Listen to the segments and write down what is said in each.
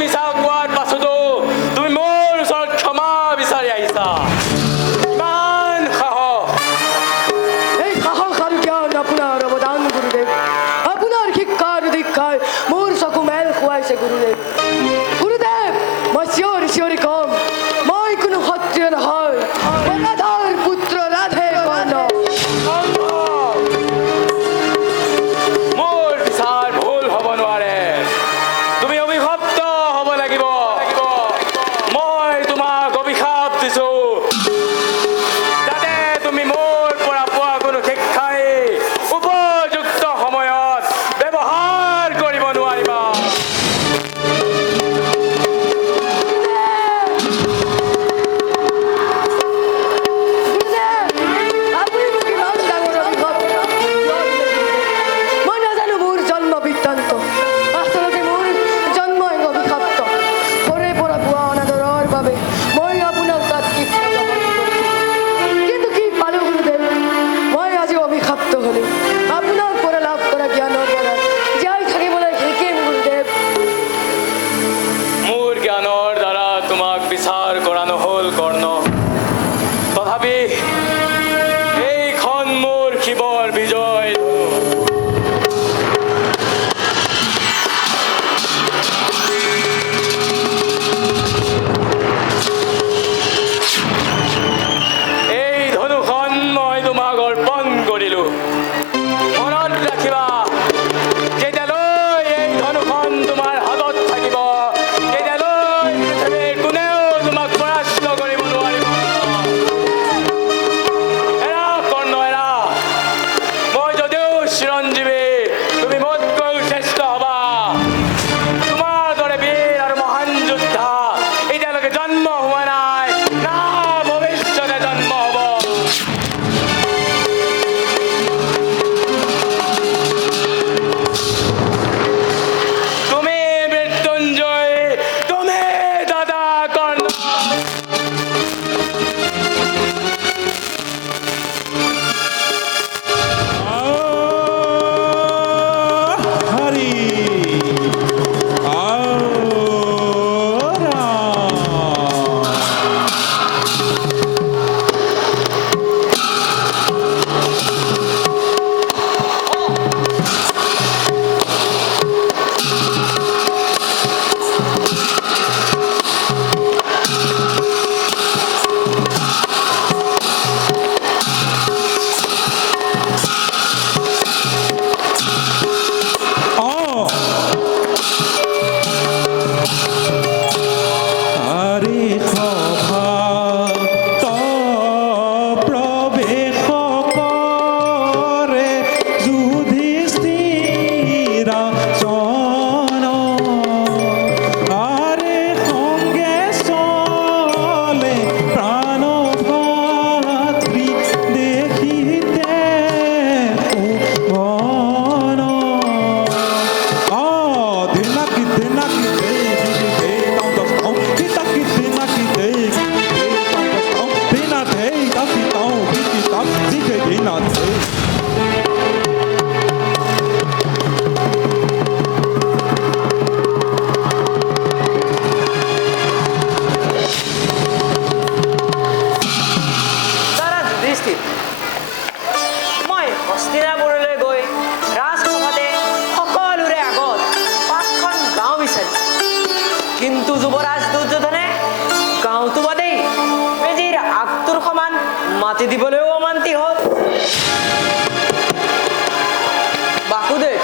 মিছা কোৱাৰ পাছতো তুমি মোৰ ওচৰত ক্ষমা বিচাৰি আহিছা। ইমান সাহস! এই সাহস আৰু জ্ঞান আপোনাৰ অৱদান গুৰুদেৱ। আপোনাৰ শিক্ষাৰ দীক্ষাই মোৰ চকু মেল খুৱাইছে গুৰুদেৱ। গুৰুদেৱ, মই চিঞৰি চিঞৰি কম, মই কোনো ক্ষত্ৰিয় নহয়, মই ৰাধাৰ পুত্ৰ ৰাধে কৰ্ণ। মোৰ বিচাৰ ভুল হ'ব নোৱাৰে। তুমি অভিশপ্ত হ'ব লাগিব। মই তোমাক অভিশাপ দিছো, যাতে তুমি মোৰ পৰা পোৱা কোনো শিক্ষাই উপযুক্ত সময়ত ব্যৱহাৰ কৰিব নোৱাৰিবা। আপুনি মোক ইমান ডাঙৰ অভিশাপ কিয় দিলে গুৰুদেৱ? মই নাজানো মোৰ জন্ম বৃত্তান্ত। আচলতে মোৰ জন্মই অভিশপ্ত। সৰুৰে পৰা পোৱা অনাদৰৰ বাবে মই আপোনাক তাত শিক্ষা গ্ৰহণ কৰিছোঁ। কিন্তু কি পালো গুৰুদেৱ? মই আজি অভিশপ্ত হ'লো। আপোনাৰ পৰা লাভ কৰা জ্ঞানৰ দ্বাৰা জীয়াই থাকিবলৈ শিকিম গুৰুদেৱ। মোৰ জ্ঞানৰ দ্বাৰা তোমাক বিচাৰ কৰা নহ'ল কৰ্ণ। তথাপি এইখন মোৰ শিৱৰ বিজয়। এই ধনুখন মই তোমাক অৰ্পণ কৰিলো। মনত ৰাখিবা, যেতিয়ালৈ এই ধনুখন তোমাৰ হাতত থাকিব, তেতিয়ালৈ পৃথিৱীৰ কোনেও তোমাক পৰাস্ত কৰিব নোৱাৰিব। এৰা কৰ্ণ, এৰা। মই যদিও চিৰঞ্জীৱী, তুমি মোতকৈ শ্ৰেষ্ঠ হবা। তোমাৰ দৰে বীৰ আৰু মহান যোদ্ধা এতিয়ালৈকে জন্ম হোৱা নাই, না ভৱিষ্যতে জন্ম হ'ব। তুমি মৃত্যুঞ্জয়, তুমি দাদা কৰ্ণ। হৰি হৰি সভাত প্ৰবেশ কৰে যুধিষ্ঠিৰ চন। আৰে সঙ্গে চলে প্ৰাণ ভাতৃ দেখিতে ভন। ধিনাকি ধিনাকি দাদা যুধিষ্ঠিৰ, মই হস্তিনাপুৰলৈ গৈ ৰাজসভাতে সকলোৰে আগত 5খন গাঁও বিচাৰিছোঁ। কিন্তু যুৱৰাজ দুৰ্যোধনে গাঁওটো বাদেই বেজীৰ আগটোৰ সমান মাটি দিবলৈও অমান্তি হ'ল। বাসুদেৱ,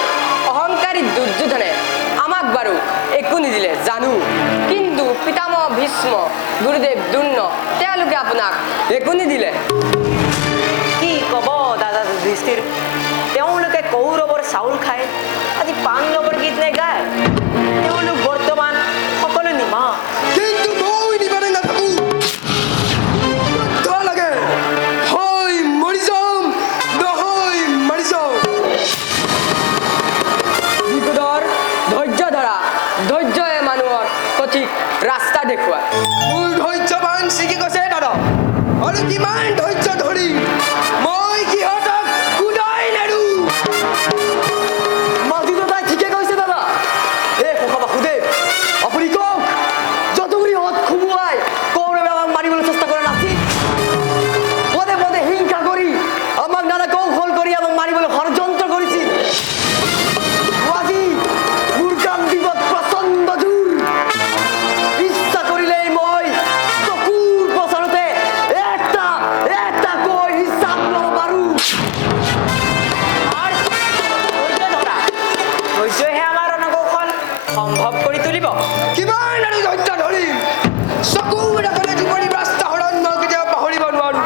অহংকাৰী দুৰ্যোধনে আমাক বাৰু একো নিদিলে জানো, কিন্তু পিতামহ ভীষ্ম, গুৰুদেৱ দ্ৰোণ তেওঁলোকে আপোনাক একো নিদিলে। কি ক'ব দাদা যুধিষ্ঠিৰ? তেওঁলোকে কৌৰৱৰ চাউল খাই আজি পাণ্ডৱৰ গীত নেগায়। তেওঁলোক বৰ্তমান সকলো নিমাহ। কিন্তু মই নিবাৰে নাথাকো। যুদ্ধ লাগে, হয় মৰি যাম, নহয় মাৰি যাম। বিপদৰ ধৈৰ্য ধৰা, ধৈৰ্যই মানুহৰ সঠিক ৰাস্তা দেখুৱায়। মোৰ ধৈৰ্যবান ছিগি গৈছে দাদা, আৰু কিমান ধৈৰ্য ধৰি মই সিহঁতক কুদাই নেৰো। মাটিটো তাই ঠিকে কৈছে দাদা। এই বাসুদেৱ, আপুনি কওক আৰু ধৈৰ্য ধৰি চকুৰ আগতে জীৱনী ৰাস্তা হৰণ মই কেতিয়াও পাহৰিব নোৱাৰো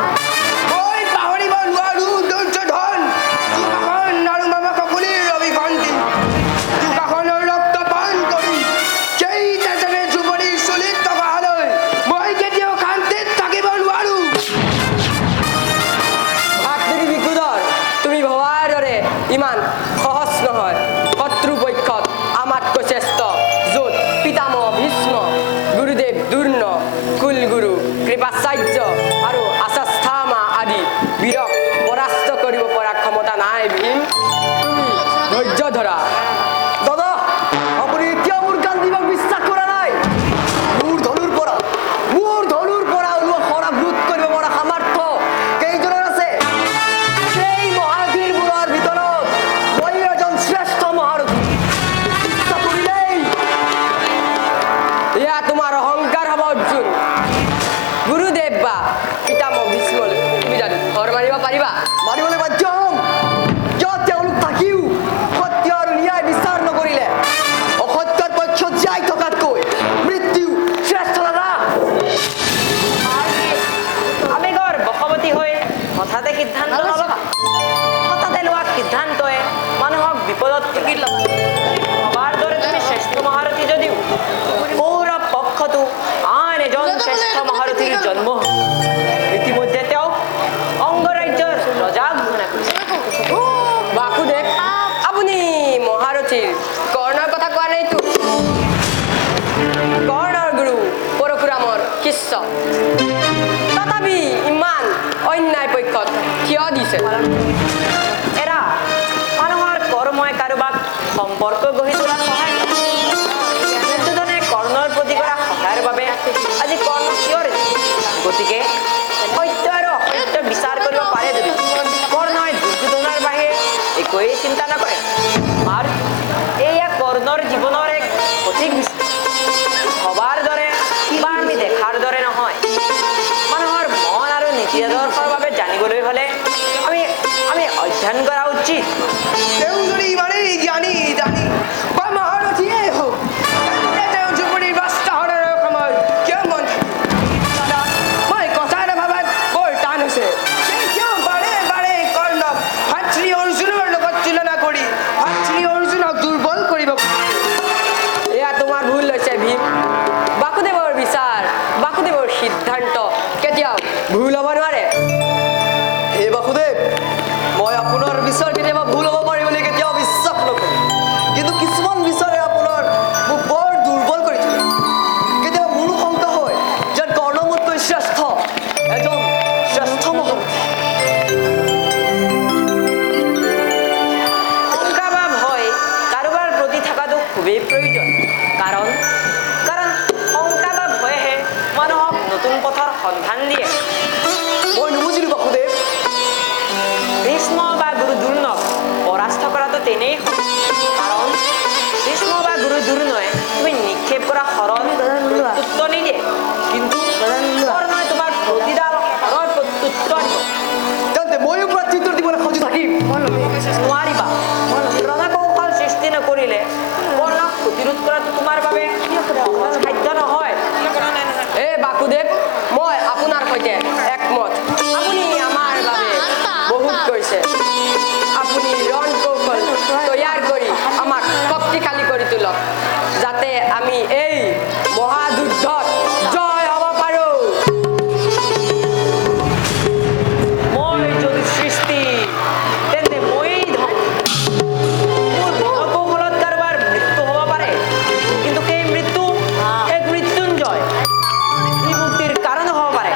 মই পাহৰিব নোৱাৰো দুৰ্যোধন চুকাখন আৰু মামা ককুলিৰ অভিশান্তি চুকাখনৰ ৰক্ত পান কৰি সেই তেজেৰে জীৱনী চলিত থকালৈ মই কেতিয়াও শান্তিত থাকিব নোৱাৰো ভাতৃ বিকুধৰ তুমি ভবাৰ দৰে ইমান সহজ নহয় শত্ৰুপক্ষত আমাতকৈ শ্ৰেষ্ঠ য'ত পিতামহ ভীষ্ম গুৰুদেৱ দ্ৰোণ কুলগুৰু কৃপাচাৰ্য আৰু আচাস্থামা আদি বীৰক পৰাস্ত কৰিব পৰা ক্ষমতা নাই ভীম তুমি ধৈৰ্য ধৰা দাদা আপুনি এতিয়াও মোৰ গান্ধীবাক বিশ্বাস কৰা নাই মোৰ ধনুৰ পৰা ওলোৱা শৰাব ৰোধ কৰিব পৰা সামৰ্থ্য কেইজনৰ আছে সেই মহাৰথীৰবোৰৰ ভিতৰত মই এজন শ্ৰেষ্ঠ মহাৰথী বিশ্বাস কৰিলেই এয়া তোমাৰ অহংকাৰ হ'ব অৰ্জুন গুৰুদেৱ বা পিতামহ ভীষ্মলৈ তুমি জানো ঘৰ মাৰিব পাৰিবা মাৰিবলৈ বাধ্য হ'ম কিয় তেওঁলোক থাকিও সত্য আৰু ন্যায় বিচাৰ নকৰিলে অসত্যৰ পক্ষত জীয়াই থকাতকৈ মৃত্যু শ্ৰেষ্ঠ দাদা আবেগৰ বশৱৰ্তী হৈ হঠাতে সিদ্ধান্ত নলবা হঠাতে লোৱা সিদ্ধান্তই মানুহক বিপদত টিকি ল'ব ভবাৰ দৰে তুমি শ্ৰেষ্ঠ মহাৰথী যদিও কৌৰৱ পক্ষতো আন এজন শ্ৰেষ্ঠ মহাৰথীৰ জন্ম হ'ব। ইতিমধ্যে তেওঁক অংগৰাজ্যৰ ৰজা ঘোষণা কৰিছে বাসুদেৱ আপুনি মহাৰথীৰ কৰ্ণৰ কথা কোৱা নাইতো কৰ্ণৰ গুৰু পৰশুৰামৰ শিষ্য তথাপি ইমান অন্যায় পক্ষত থিয় দিছে এৰা মানুহৰ কৰ্মই কাৰোবাক সম্পৰ্ক গঢ়ি তোলাত সহায় কৰে দুৰ্যোধনে কৰ্ণৰ প্ৰতি কৰা সহায়ৰ বাবে আজি কৰ্ণ কিয় গতিকে সত্য আৰু অসত্য বিচাৰ কৰিব পাৰে যদি কৰ্ণই দুৰ্যোধনৰ বাহিৰে একোৱেই চিন্তা নকৰে আৰু এয়া কৰ্ণৰ জীৱনৰ এক সঠিক বিচাৰ ভবাৰ দৰে বা আমি দেখাৰ দৰে নহয় মানুহৰ মন আৰু নীতি আদৰ্শৰ বাবে জানিবলৈ হ'লে আমি অধ্যয়ন কৰা উচিত তেওঁ যদি ইমানেই জ্ঞানী জানি বা মহাৰথীয়েই হওক তেন্তে তেওঁ জীৱনীৰ ৰাস্তা হৰণৰ সময়ত কিয় মন থাকিব দাদা মই কথা এটা ভাবাত বৰ টান হৈছে তেওঁ কিয় বাৰে বাৰে কৰ্ণক ভাতৃ অৰ্জুনৰ লগত তুলনা কৰি ভাতৃ অৰ্জুনক দুৰ্বল কৰিব এয়া তোমাৰ ভুল হৈছে ভীম বাসুদেৱৰ বিচাৰ বাসুদেৱৰ সিদ্ধান্ত কেতিয়াও ভুল হ'ব নোৱাৰে হে বাসুদেৱ মই আপোনাৰ বিচাৰ কেতিয়াবা ভুল হ'ব পাৰে বুলি কেতিয়াও বিশ্বাস নকৰোঁ কিন্তু কিছুমান বিচাৰে আপোনাৰ মোক বৰ দুৰ্বল কৰি তোলে কেতিয়াবা মোৰো শংকা হয় যেন কৰ্ণ মোতকৈ শ্ৰেষ্ঠ এজন শ্ৰেষ্ঠ মহাৰথী শংকা বা ভয় কাৰোবাৰ প্ৰতি থকাটো খুবেই প্ৰয়োজন কাৰণ শংকা বা ভয়েহে মানুহক নতুন পথৰ সন্ধান দিয়ে মই নুবুজিলোঁ বাসুদেৱ ভীষ্ম বা গুৰু দ্ৰোণক পৰাস্ত কৰাটো তেনেই হয় কাৰণ ভীষ্ম বা গুৰু দ্ৰোণই তুমি নিক্ষেপ কৰা শৰণ প্ৰত্যুত্তৰ নিদিয়ে কিন্তু কৰ্ণই তোমাৰ প্ৰতিডাল শৰৰ প্ৰত্যুত্তৰ দিব তেন্তে ময়ো প্ৰত্যুত্তৰ দিবলৈ সাজু থাকিম নোৱাৰিবা ৰণকৌশল সৃষ্টি নকৰিলে কৰ্ণক প্ৰতিৰোধ কৰাটো তোমাৰ বাবে সাধ্য নহয় এ বাসুদেৱ মই আপোনাৰ সৈতে একমত আপুনি আমাৰ বাবে বহুত কৰিছে আপুনি ৰণ কৌশল তৈয়াৰ কৰি আমাক শক্তিশালী কৰি তোলক যাতে আমি এই মহাযুদ্ধত জয় হ'ব পাৰোঁ মই যদি সৃষ্টি তেন্তে ময়েই মোৰ ৰণকৌশলত কাৰোবাৰ মৃত্যু হ'ব পাৰে কিন্তু সেই মৃত্যু এক মৃত্যুঞ্জয় ই মুক্তিৰ কাৰণ হ'ব পাৰে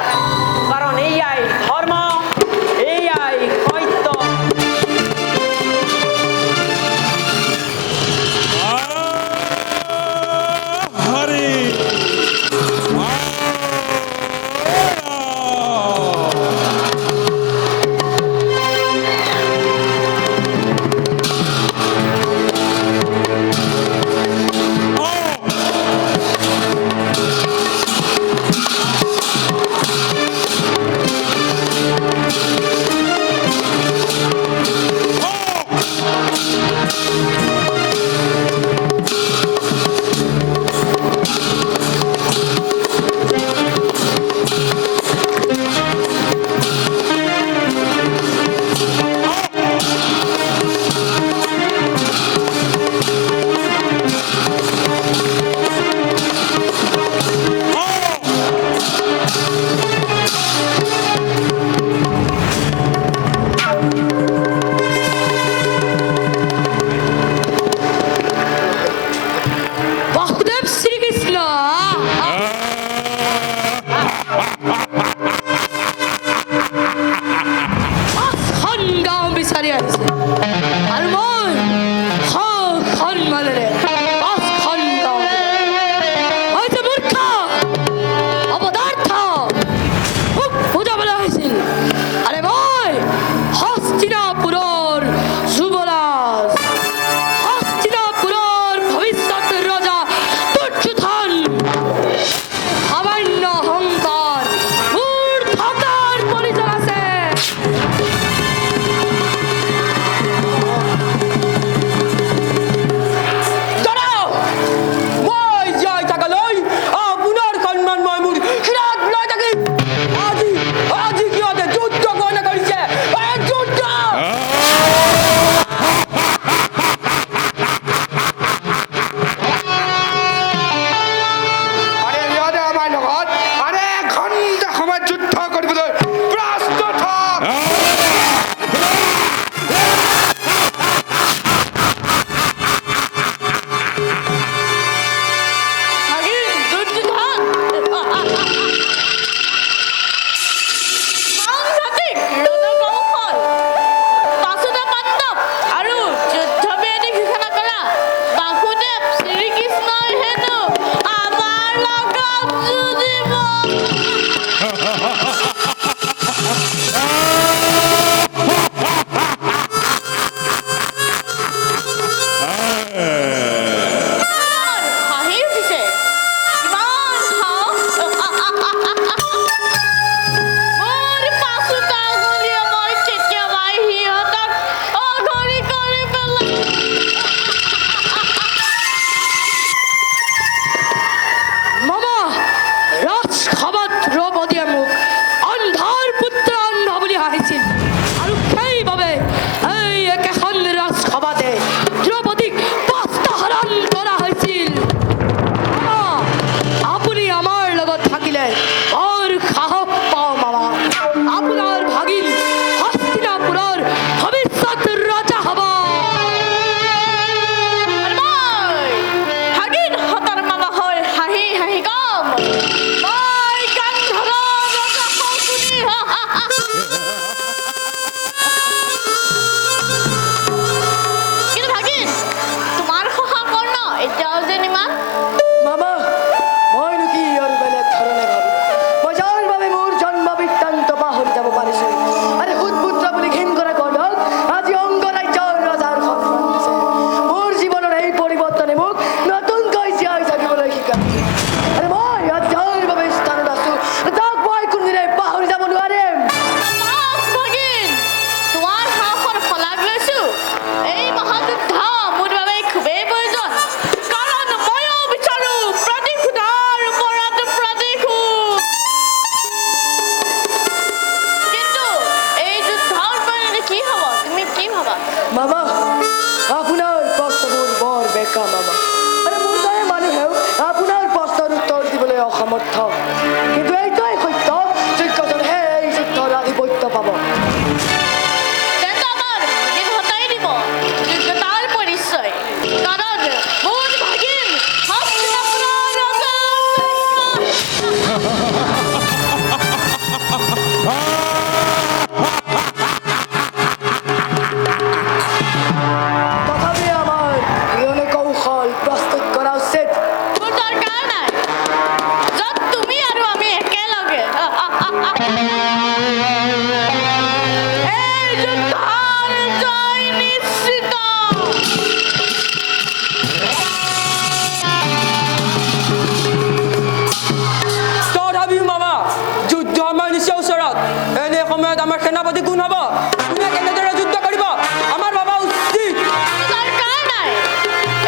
মই গান্ধৰ্ব ৰজা শকুনি। কিন্তু ভাগিন, তোমাৰ সহা কৰ্ণ এতিয়াও যেন ইমান মামা মইনো কি আৰু বেলেগ ধৰণে ভাবো মই যাৰ বাবে মোৰ জন্ম বৃত্তান্ত পাহৰি যাব পাৰিছো আৰে সুদপুত্ৰ বুলি ঘিণ কৰা কৰ্ণক আজি অংগৰাজ্যৰ ৰজাৰ সন্মান দিছে মোৰ জীৱনৰ এই পৰিৱৰ্তনে মোক নতুনকৈ জীয়াই থাকিবলৈ শিকাইছে আৰে মই আজি যাৰ বাবে স্থানত আছো তাক মই কোনদিনে পাহৰি যাব নোৱাৰিম বাছ ভাগিন, তোমাৰ সাহসৰ শলাগ লৈছো। এই মহাযুদ্ধ মোৰ বাবে খুবেই প্ৰয়োজন, কাৰণ ময়ো বিচাৰো প্ৰতিশোধৰ ওপৰত প্ৰতিশোধ। কিন্তু এই যুদ্ধৰ পৰিণতি কি হ'ব, তুমি কি ভাবা? মামা আপোনাৰ প্ৰশ্নবোৰ বৰ বেকা মামা আৰে মোৰ দৰে মানুহেও আপোনাৰ প্ৰশ্নৰ উত্তৰ দিবলৈ অসমৰ্থ কিন্তু এইটোৱেই সত্য যোগ্যজনেহে এই যুদ্ধৰ আধিপত্য পাব তেন্তে আমাৰ ভাগিন হতাই দিব যোগ্যতাৰ পৰিচয়, কাৰণ মোৰ ভাগিন হস্তিনাপুৰৰ ৰজা। তথাপি আমাৰ ৰণে কৌশল প্ৰস্তুত কৰা উচিত মোৰ দৰকাৰ নাই, য'ত তুমি আৰু আমি একেলগে এই যুদ্ধৰ জয় নিশ্চিত। তথাপিও মামা যুদ্ধ আমাৰ নিশ্চয় ওচৰত। এনে সময়ত আমাৰ সেনাপতি কোন হ'ব, কোনে কেনেদৰে যুদ্ধ কৰিব আমাৰ ভাবা উচিত। দৰকাৰ নাই,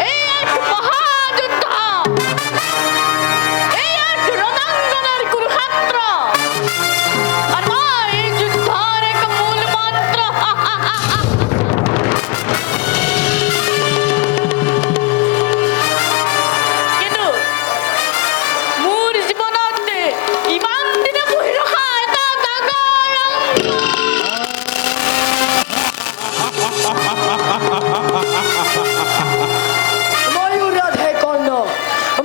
এই এক মহাযুদ্ধ, এই এক ৰণাংগনৰ কুৰুক্ষেত্ৰ, আৰু মই এই যুদ্ধৰ এক মূল মন্ত্ৰ। কিন্তু মোৰ জীৱনত ইমান দিনে পুহি ৰখা এটা ডাঙৰ অংক। ময়ো ৰাধে কৰ্ণ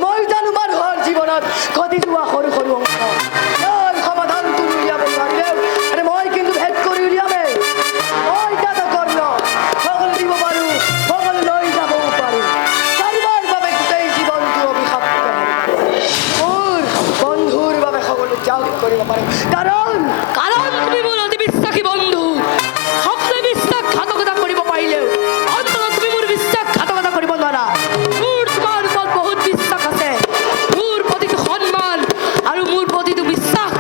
মই জানো মানুহৰ জীৱনত ঘটি যোৱা সৰু সৰু অংশ ইয়াৰ সমাধানটো উলিয়াব নোৱাৰিলেও আৰে মই কিন্তু ভেদ কৰি উলিয়ামেই মই জানো কৰ্ণ সকলো দিব পাৰো সকলো লৈ যাবও পাৰো কাৰোবাৰ বাবে গোটেই জীৱনটো অভিশাপ্ত হ'ব মোৰ বন্ধুৰ বাবে সকলো ত্যাগ কৰিব পাৰো কাৰণ তুমি মোৰ অতি বিশ্বাসী বন্ধু সকলোৱে বিশ্বাসঘাতকতা কৰিব পাৰিলেও অন্ততঃ তুমি মোৰ বিশ্বাসঘাতকতা কৰিব নোৱাৰা মোৰ তোমাৰ ওপৰত বহুত বিশ্বাস আছে মোৰ প্ৰতিটো সন্মান আৰু মোৰ প্ৰতিটো বিশ্বাস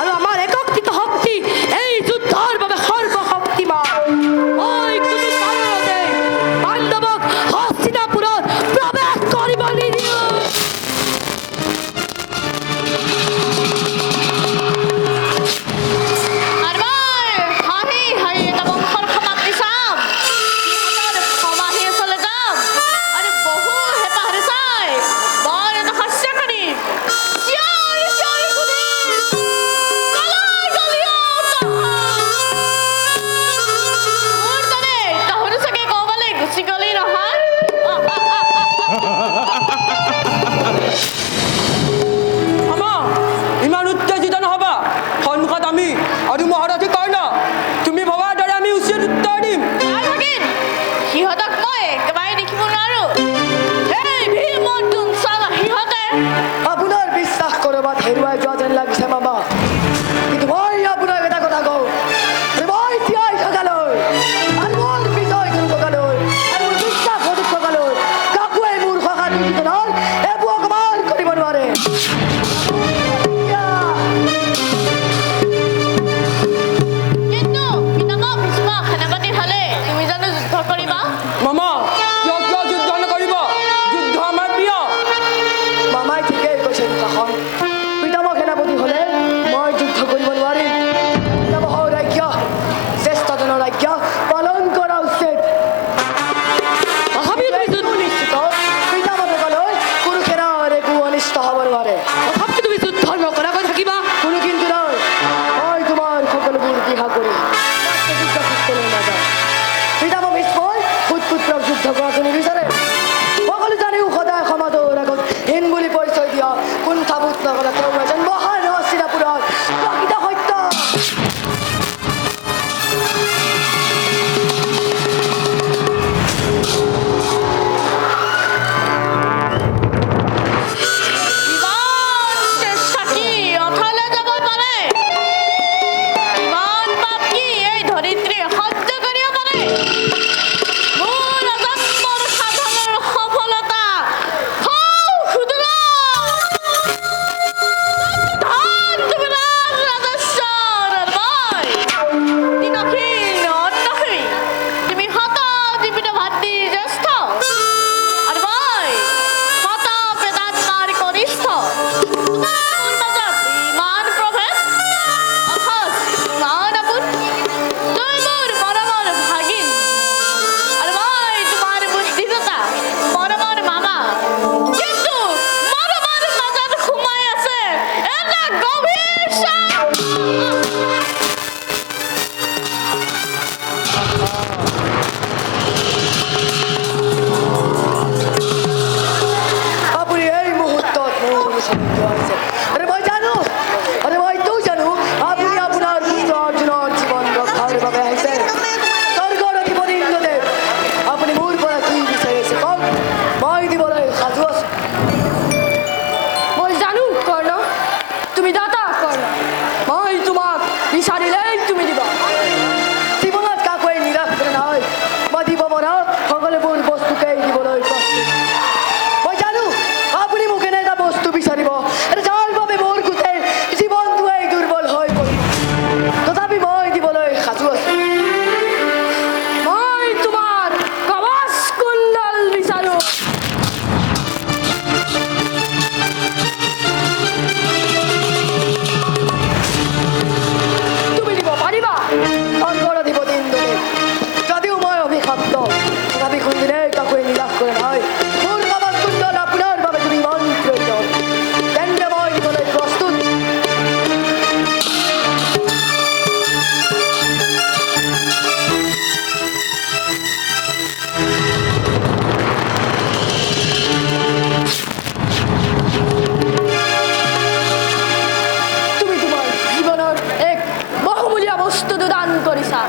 আৰু আমাৰ একত্ৰিত শক্তি এই যুদ্ধৰ বাবে সৰ্বশক্তিমান মই কোনো কাৰণতে পাণ্ডৱক হস্তিনাপুৰত প্ৰৱেশ কৰিব নিদিওঁ আৰু মই হাঁহি হাঁহি এটা বংশৰ সমাপ্তি চাম, সিহঁতৰ সমাধি ওচৰলৈ যাম আৰু বহু হেঁপাহেৰে চাই মই এটা হাস্য কৰিম, চিঞৰি চিঞৰি সুধিম, কলৈ গলি অ তহঁত? মোৰ দৰে তহঁতো চাগে ক'ৰবালৈ গুচি গলি নহয়। মামা ইমান উত্তেজিত নহবা, সন্মুখত আমি আৰু মহাৰথী কৰ্ণ, তুমি ভবাৰ দৰে আমি উচিত উত্তৰ দিম। আৰু ভাগিন, সিহঁতক মই একেবাৰে দেখিব নোৱাৰো। এই ভীম অৰ্জুন চালা সিহঁতে আপোনাৰ বিশ্বাস কৰবাত হেৰুৱাই যোৱা যেন লাগিছে মামা কিন্তু মই আপোনাক এটা কথা কওঁ যে মই জীয়াই থকালৈ আৰু মোৰ বিজয় কৰি থকালৈ আৰু মোৰ বিশ্বাস সঠিক থকালৈ কাকোৱে মোৰ সহায় নিদিবনৰ একো অকমান কৰিব নোৱাৰে কিন্তু পিতামহ ভীষ্ম সেনাপতি হ'লে তুমি জানো যুদ্ধ কৰিবা? মামা কিয় কিয় যুদ্ধ নকৰিব, যুদ্ধ আমাৰ প্ৰিয়। মামাই ঠিকেই কৈছে দুষাখন পিতামহ সেনাপতি হলে মই যুদ্ধ কৰিব নোৱাৰিম পিতামহৰ ৰাজ্য জ্যেষ্ঠজনৰ ৰাজ্য পালন কৰা উচিত তথাপিও তুমি যুদ্ধ নিশ্চিত পিতামহসকলৈ কোনো সেনাৰ একো অনিষ্ট হ'ব নোৱাৰে তথাপি তুমি যুদ্ধ নকৰাকৈ থাকিবা কোনো কিন্তু নাই মই তোমাৰ সকলোবোৰ দিহা কৰিম যুদ্ধ ক্ষেত্ৰলৈ নাযাওঁ পিতামহ ভীষ্মই সুতপুত্ৰক যুদ্ধ কৰাটো নিবিচাৰে সকলো জানিও সদায় সমাজৰ আগত হীন বুলি পৰিচয় দিয়া কুণ্ঠাবোধ নগৰত তেওঁ এজন মহান হস্তিনাপুৰৰ প্ৰকৃত সত্য। ইমান চেষ্টা কি অথলে যাব পাৰে? ইমান পাপ কি এই ধৰিত্ৰী সহ্য কৰিব পাৰে? মোৰ অজন্মৰ সাধনৰ সফলতা হও সুদূৰ। ধন যুৱৰাজ ৰাজেশ্বৰ মই দিনহীন অন্নহীন, তুমি শত জীৱিত ভাতৃ জ্যেষ্ঠ আৰু মই শত প্ৰেতাত্মাৰ কনিষ্ঠ। তোমাৰ মাজত ইমান প্ৰভেদ, অথচ ইমান আপোন। তুমি মোৰ মৰমৰ ভাগিন আৰু মই তোমাৰ বুদ্ধিদাতা মৰমৰ মামা। কিন্তু মৰমৰ মাজত সোমাই আছে এটা গভীৰ চাপ। আপুনি এই মুহূৰ্তত মোৰ ওচৰত আহিছে। আৰে মই জানো, আৰে মইতো জানো আপুনি আপোনাৰ পুত্ৰ অৰ্জুনৰ জীৱন ৰক্ষাৰ বাবে আহিছে। স্বৰ্গৰ অধিপতি ইন্দ্ৰদেৱ, আপুনি মোৰ পৰা কি বিচাৰিছে কওক, মই দিবলৈ সাজু আছো। মই জানো কৰ্ণ, তুমি দাতা কৰ্ণ, মই তোমাক বিচাৰিলেই তুমি দিবা। জীৱনত কাকোৱে নিৰাশ কৰা নহয়, মই দিব পৰা সকলোবোৰ বস্তুকেই দিবলৈ প্ৰস্তুত। মই জানো আপুনি মোক এনে এটা বস্তু বিচাৰিব যাৰ বাবে মোৰ গোটেই জীৱনটোৱেই দুৰ্বল হৈ পৰিব, তথাপি মই দিবলৈ সাজু আছো। মই তোমাৰ কৱচ কুণ্ডল বিচাৰো। তুমি দিব পাৰিবা স্বৰ্গৰ অধিপতি ইন্দ্ৰদেৱ। যদিও মই অভিশপ্ত, তথাপি কোনদিনে কাকোৱে নিৰাশ কৰা নহয়। মোৰ কৱচ কুণ্ডল আপোনাৰ বাবে যদি ইমান প্ৰয়োজন, তেন্তে মই দিবলৈ প্ৰস্তুত। তুমি তোমাৰ জীৱনৰ এক বহুমূলীয়া বস্তুটো দান কৰিছা,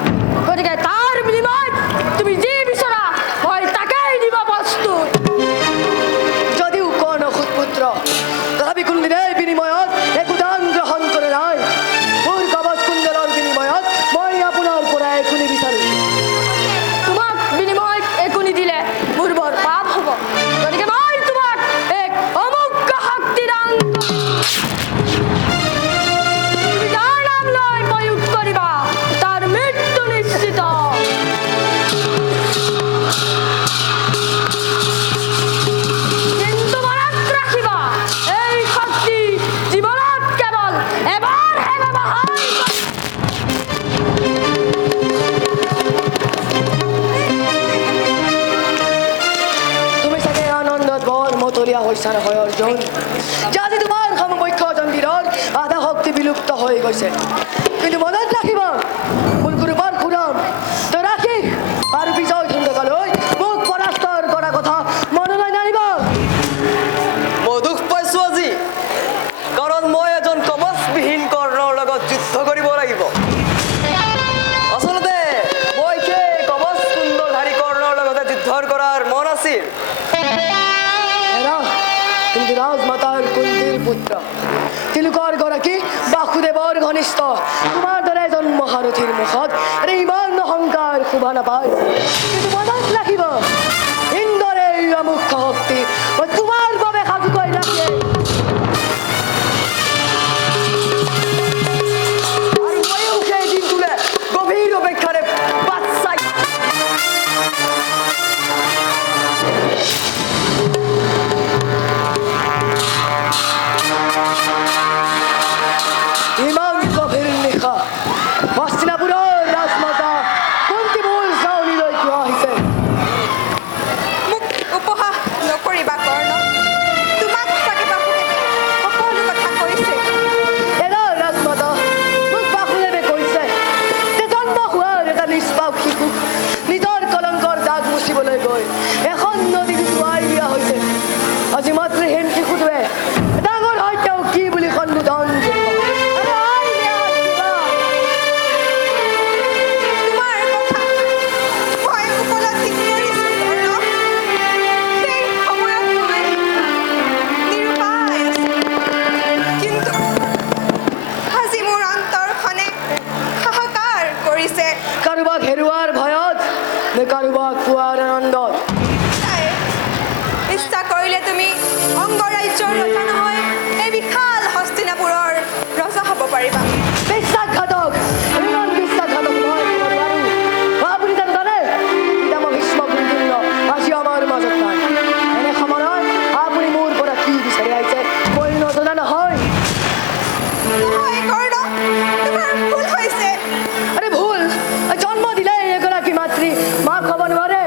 গতিকে তাৰ বিনিময়ত তুমি যি বিচৰা মই তাকেই দিব প্ৰস্তুত। যদিও কৰ্ণ সুতপুত্ৰ, তথাপি কোনদিনেই বিনিময়ত একো দান গ্ৰহণ কৰে নাই। মোৰ কৱচ কুণ্ডলৰ বিনিময়ত মই আপোনাৰ পৰা একো নিবিচাৰো। তোমাক বিনিময়ত একো নিদিলে মোৰ বৰ পাপ হ'ব, গতিকে মই তোমাক এক অমুক্ত শক্তি দান কৰিম। তুমি যাৰ নাম লৈ প্ৰয়োগ কৰিবা তাৰ মৃত্যু নিশ্চিত। কিন্তু মনত ৰাখিবা, এই শক্তি জীৱনত কেৱল এবাৰহে ব্যৱহাৰ কৰিবা। তুমি চাগে আনন্দত বৰ মতলীয়া হৈছা নহয় অৰ্জুন। যে আজি তোমাৰ সমপক্ষ জন্দিৰৰ আধা শক্তি বিলুপ্ত হৈ গৈছে। কিন্তু মনত ৰাখিব, মোৰ গুৰুবাৰ খুৰাম ৰাখি আৰু বিজয় ধুন্দকালৈ মোক পৰাস্ত কৰা কথা মনলৈ নানিব। মই দুখ পাইছো আজি, কাৰণ মই এজন কৱচবিহীন কৰ্ণৰ লগত যুদ্ধ কৰিব লাগিব। আচলতে মই সেই কৱচ কুণ্ডলধাৰী কৰ্ণৰ লগতে যুদ্ধ কৰাৰ মন আছিল। এৰা, কিন্তু ৰাজমাতাৰ কুন্তীৰ পুত্ৰ, তিলকৰ গৰাকী বাসুদেৱৰ ঘনিষ্ঠ, তোমাৰ দৰে এজন মহাৰথীৰ মুখত ইমান অহংকাৰ শোভা নাপায়। কিন্তু মনত ৰাখিব, ইন্দ্ৰৰ এই অমুক্ত শক্তি মই তোমাৰ বাবে সাজু কৰি ৰাখে। আৰু ময়ো সেই দিনটোলে গভীৰ অপেক্ষাৰে বাট চাই ইমান গভীৰ নিশা হস্তিনাপুৰৰ ৰাজ বুলি সম্বোধন কৰিব। আৰে আই দেহ কিবা। তোমাৰ কথা মই উপলব্ধি কৰিছোঁ কৰ্ণ। সেই সময়ত মই নিৰুপায় আছিলোঁ। কিন্তু আজি মোৰ অন্তৰখনে হাহাকাৰ কৰিছে। কাৰোবাক হেৰুৱাৰ ভয়ত নে কাৰোবাক পোৱাৰ আনন্দত? তাই ইচ্ছা কৰিলে তুমি অংগৰাজ্যৰ ৰজা নহয় এই বিশাল হস্তিনাপুৰৰ ৰজা হ'ব পাৰিবা। বিশ্বাসঘাতক, ইমান বিশ্বাসঘাতক মই হ'ব নোৱাৰো। আপুনি জানো জানে পিতামহ ভীষ্ম গুৰুজন্য আজি আমাৰ মাজত নাই। এনে সময়ত আপুনি মোৰ পৰা কি বিচাৰি আহিছে মই নজনা নহয়। হয় কৰ্ণ, তোমাৰ ভুল হৈছে। আৰে ভুল, জন্ম দিলে এগৰাকী মাতৃ মাক হ'ব নোৱাৰে।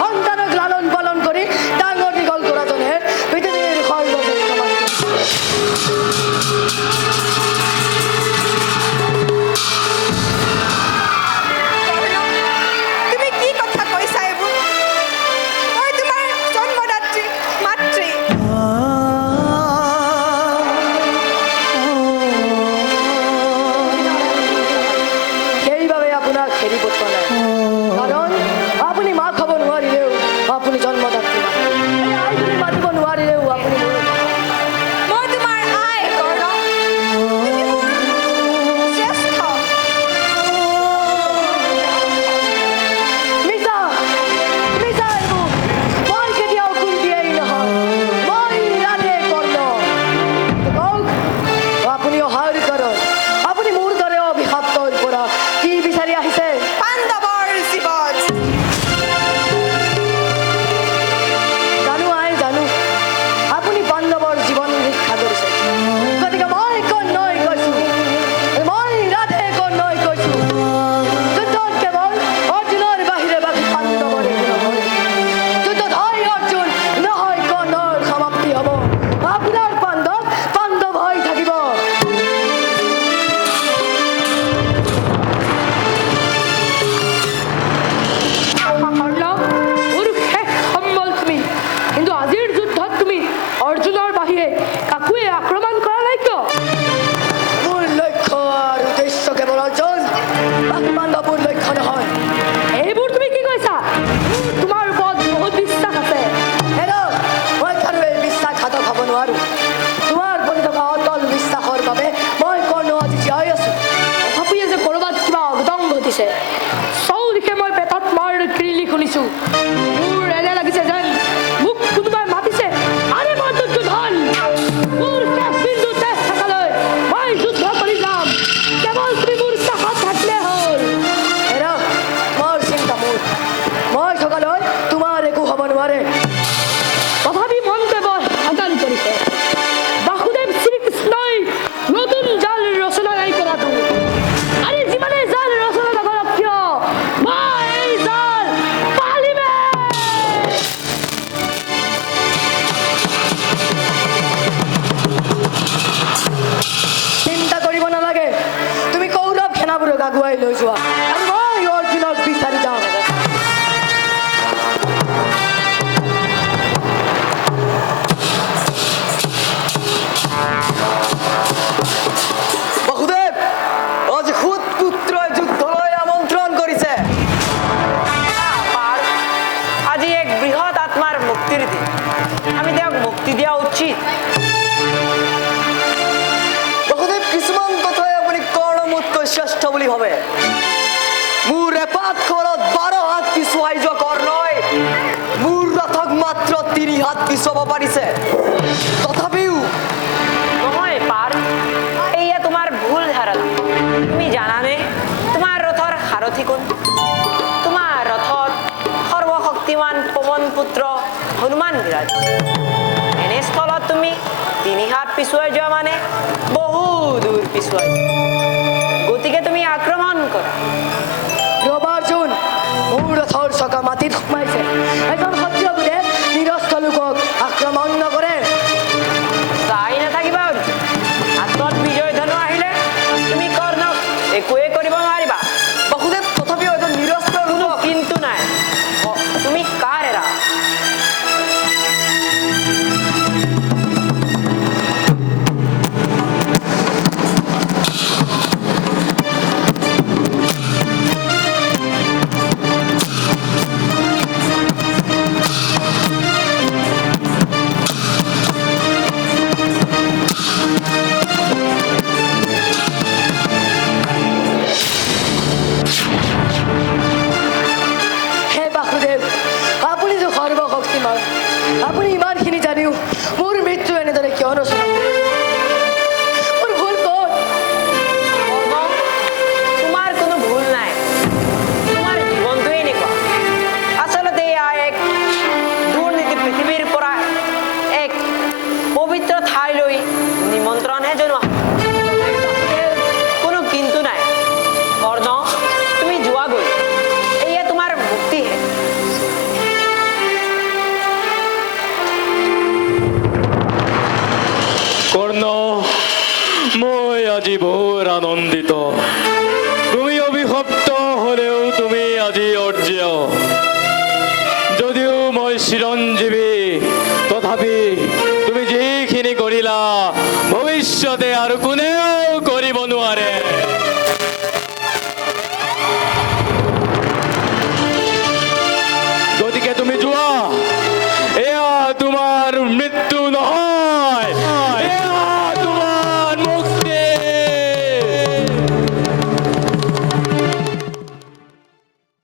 সন্তানক লালন পালন কৰি ডাঙৰ দীঘল কৰাজনে পৃথিৱীৰ সৰ্বশ্ৰেষ্ঠ মাতৃ। কৰ্ণ, তুমি কি কথা কৈছা এইবোৰ? মই তোমাৰ জন্মদাত্ৰী মাতৃ। সেইবাবে আপোনাক খেদি পঠোৱা নাই। কাৰণ আপুনি মাক হ'ব নোৱাৰিলেও আপুনি জন্মদাত্ৰী। এই আই বুলি মাতিব নোৱাৰিলেও আপুনি মোৰ। মই তোমাৰ আই কৰ্ণ। তুমি মোৰ জ্যেষ্ঠ। মিছা মিছা এইবোৰ। মই কেতিয়াও কুন্তীয়েই নহয়। মই ৰাধে কৰ্ণ। কওক আপুনি অহাৰ কাৰণ আপুনি মোৰ দৰে অভিশাপ্তৰ পৰা কি বিচাৰি আহিছে? পাণ্ডৱৰ জীৱন। জানো আই জানো আপুনি পাণ্ডৱৰ জীৱন ৰক্ষা কৰিছে। গতিকে মই কৰ্ণই কৈছো, মই ৰাধে কৰ্ণই কৈছো, যুদ্ধত কেৱল অৰ্জুনৰ বাহিৰে বাকী পাণ্ডৱৰে নহয়। যুদ্ধত হয় অৰ্জুন নহয় কৰ্ণৰ সমাপ্তি হ'ব। আপোনাৰ পাণ্ডৱ পাণ্ডৱ হৈ থাকিব। মোৰ শেষ সম্বল তুমি, কিন্তু আজিৰ যুদ্ধত তুমি অৰ্জুনৰ বাহিৰে কাকোৱে আক্ৰমণ কৰা নাই কিয়? মোৰ লক্ষ্য আৰু উদ্দেশ্য কেৱল অৰ্জুন, বাকী পাণ্ডৱ মোৰ লক্ষ্য নহয়। এইবোৰ তুমি কি কৈছা? মোৰ তোমাৰ ওপৰত বহুত বিশ্বাস আছে। হেল্ল', মই কাৰোৱে বিশ্বাসঘাতক হ'ব নোৱাৰো। তোমাৰ প্ৰতি থকা অটল বিশ্বাসৰ বাবে মই কৰ্ণ আজি জীয়াই আছো। তথাপিও যে ক'ৰবাত কিবা অঘটন ঘটিছে। চৌদিশে মই পেটত মাৰ কিৰিলি শুনিছো। মোৰ এনে লাগিছে যেন মোক কোনোবাই মাতিছে। আৰে মই দুৰ্যোধন। মোৰ শেষ বিন্দু তেজ থকালৈ মই যুদ্ধ কৰি যাম। কেৱল তুমি মোৰ কাষত থাকিলে হ'ল। হেল্ল', মোৰ চিন্তা মোৰ। মই থকালৈ তোমাৰ একো হ'ব নোৱাৰে। তথাপি মনটোৱে বৰ হাতান কৰিছে। বাসুদেৱ শ্ৰীকৃষ্ণই নতুন জাল ৰচনা নাই কৰাটো। আৰে যিমানে জাল ৰচনা নকৰক কিয় মই এই জাল পালিমে। চিন্তা কৰিব নালাগে। তুমি কৌৰৱ সেনাবোৰক আগুৱাই লৈ যোৱা আৰু মই অৰ্জুনক বিচাৰি যাওঁ। বাসুদেৱ আজি সুত পুত্ৰই যুদ্ধলৈ আমন্ত্ৰণ কৰিছে। পাৰ আজি এক বৃহৎ আত্মাৰ মুক্তিৰ দিন। আমি তেওঁক মুক্তি দিয়া উচিত। বাসুদেৱ কিছুমান কথাই আপুনি কৰ্ণ মোতকৈ শ্ৰেষ্ঠ বুলি ভাবে। মোৰ এপাত খৰত 12 হাত পিছুৱাই যোৱা কৰ্ণই মোৰ ৰথক মাত্ৰ 3 হাত পিছুৱাব পাৰিছে। তথাপিও নহয় পাৰ, এয়া তোমাৰ ভুল ধাৰণা। তুমি জানানে তোমাৰ ৰথৰ সাৰথি কোন? তোমাৰ ৰথত সৰ্বশক্তিমান পৱন পুত্ৰ হনুমান বিৰাজ। এনে স্থলত তুমি 3 হাত পিছুৱাই যোৱা মানে বহু দূৰ পিছুৱাই যোৱা। গতিকে তুমি আক্ৰমণ কৰা। ৰবা অৰ্জুন, মোৰ ৰথৰ চকা মাটিত সোমাইছে। এজন ক্ষত্ৰিয়বোৰে নিৰস্ত লোকক আক্ৰমণ নকৰে। চাই নাথাকিবা অৰ্জুন। হাতত বিজয় ধনু আহিলে তুমি কৰ্ণক একোৱে কৰিব নোৱাৰিবা। বাসুদেৱ তথাপিও এজন নিৰস্ত্ৰ কোনো লোকক কিন্তু নাই। তুমি কাৰ এৰা? নিমন্ত্ৰণহে জনোৱা কোনো কিন্তু নাই। কৰ্ণ, তুমি যোৱাগৈ, এয়ে তোমাৰ মুক্তিহে। কৰ্ণ, মই আজি বৰ আনন্দিত। তুমি অভিশপ্ত হলেও তুমি আজি অৰ্জ্য। যদিও মই চিৰঞ্জীৱী